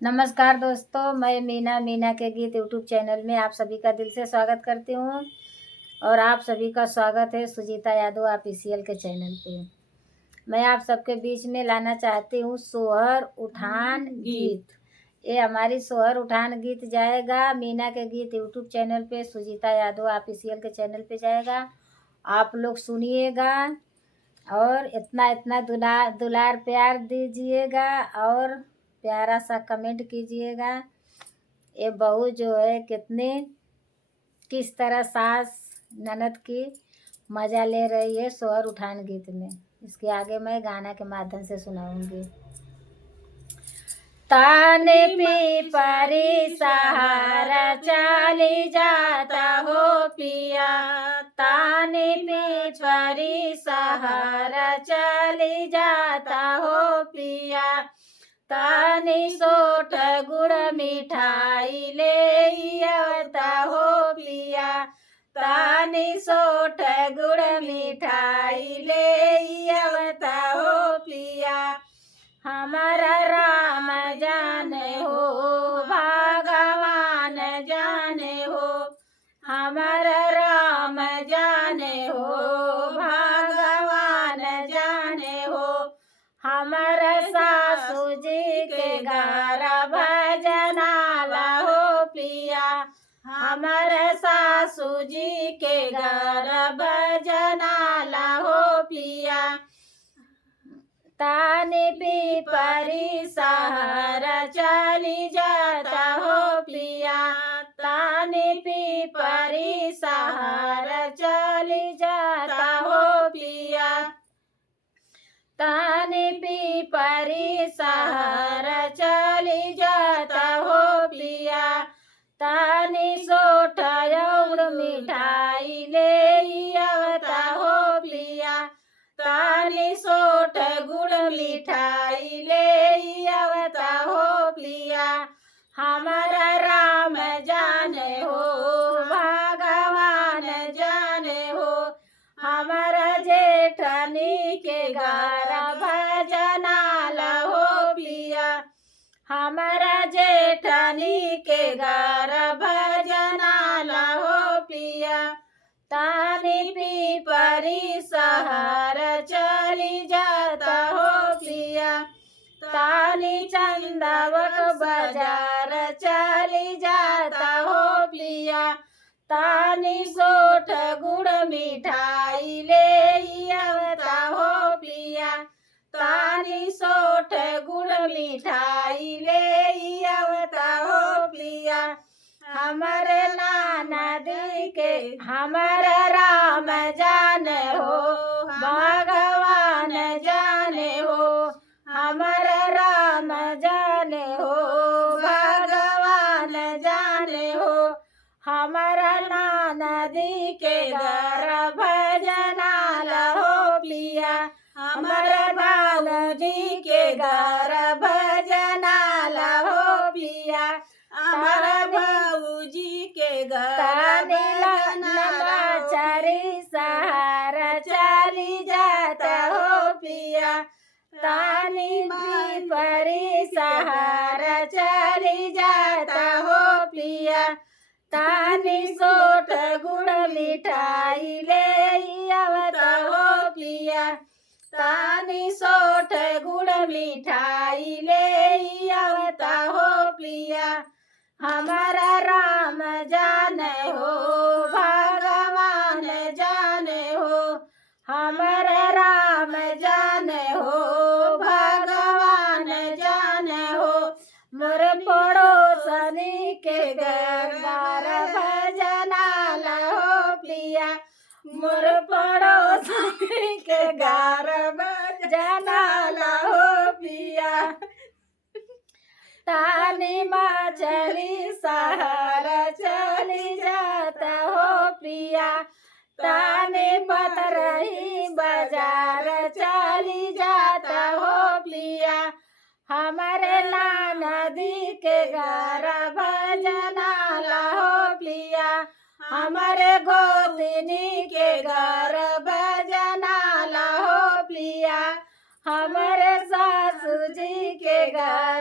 नमस्कार दोस्तों, मैं मीना के गीत यूट्यूब चैनल में आप सभी का दिल से स्वागत करती हूँ। और आप सभी का स्वागत है सुजीता यादव ऑफिशियल के चैनल पे। मैं आप सबके बीच में लाना चाहती हूँ सोहर उठान गीत। ये हमारी सोहर उठान गीत जाएगा मीना के गीत यूट्यूब चैनल पे, सुजीता यादव ऑफिशियल के चैनल पे जाएगा। आप लोग सुनिएगा और इतना इतना दुलार प्यार दीजिएगा और प्यारा सा कमेंट कीजिएगा। ये बहू जो है किस तरह सास ननद की मज़ा ले रही है सोहर उठान गीत में। इसके आगे मैं गाना के माध्यम से सुनाऊंगी। ताने पी सहारा चली जाता हो पिया, ताने पी सहारा चली जाता हो पिया। तानी सोठ गुड़ मिठाई ले आता हो पिया, तानी सोठ गुड़ मिठाई ले आता हो पिया। हमारा राम जाने हो भगवान जाने हो, हमारा राम जाने हो भगवान जाने हो। हमारा सासू जी के घर भजनाला हो पिया, हमारा सासू जी के घर भजनाला हो पिया। ताने पी सहारा चली जाता हो पिया, ताने पी सहारा चली जाता हो पिया। ताने पी सहारा चली जाता हो पिया, ताने सोठ और मिठाई ले आता हो पिया, ताने सोठ गुड़ मिठाई ले आता हो पिया। हमारा राम जाने हो भगवान जाने हो, हमारा जेठानी के घर भजनाला हो पिया, हमारा जेठानी के घर भजनाला हो पिया। ताने पी सहारा चली जाता हो पिया, ताने चंदावक बाजार चली जाता हो पिया। तानी सोठ गुड़ मिठाई ले आता हो पिया, तानी सोठ गुड़ मिठाई ले आता हो पिया। हमारे नाना दी के हमारा राम जाने हो भगवान जाने हो, हमारा राम जाने हो भगवान जाने हो। हमारा नाना दी के घर भजनाला हो पिया, हमारा बाबू जी के घर भजनाला हो पिया, हमारा बाबूजी के घर नवाचारी सहारा चली जाता हो पिया, तानी पी सहारा चली जाता हो पिया। तानी सोठ गुड़ मिठाई ले आता हो पिया, तानी सोठ गुड़ मिठाई ले आता हो पिया। हमारा राम जाने हो भगवान जाने हो, हमारा राम जाने हो भगवान जाने हो। मोर पड़ोसनी के घर भजनाला हो पिया, मोर पड़ोसनी के घर भजनाला हो पिया। तानी मछली सहारा चली जाता हो पिया, ताने पतरही बाजार चली जाता हो पिया। हमारे नाना दी के घर भजनाला हो पिया, हमारे गोतनी के घर भजनाला हो पिया, हमारे सासू जी के घर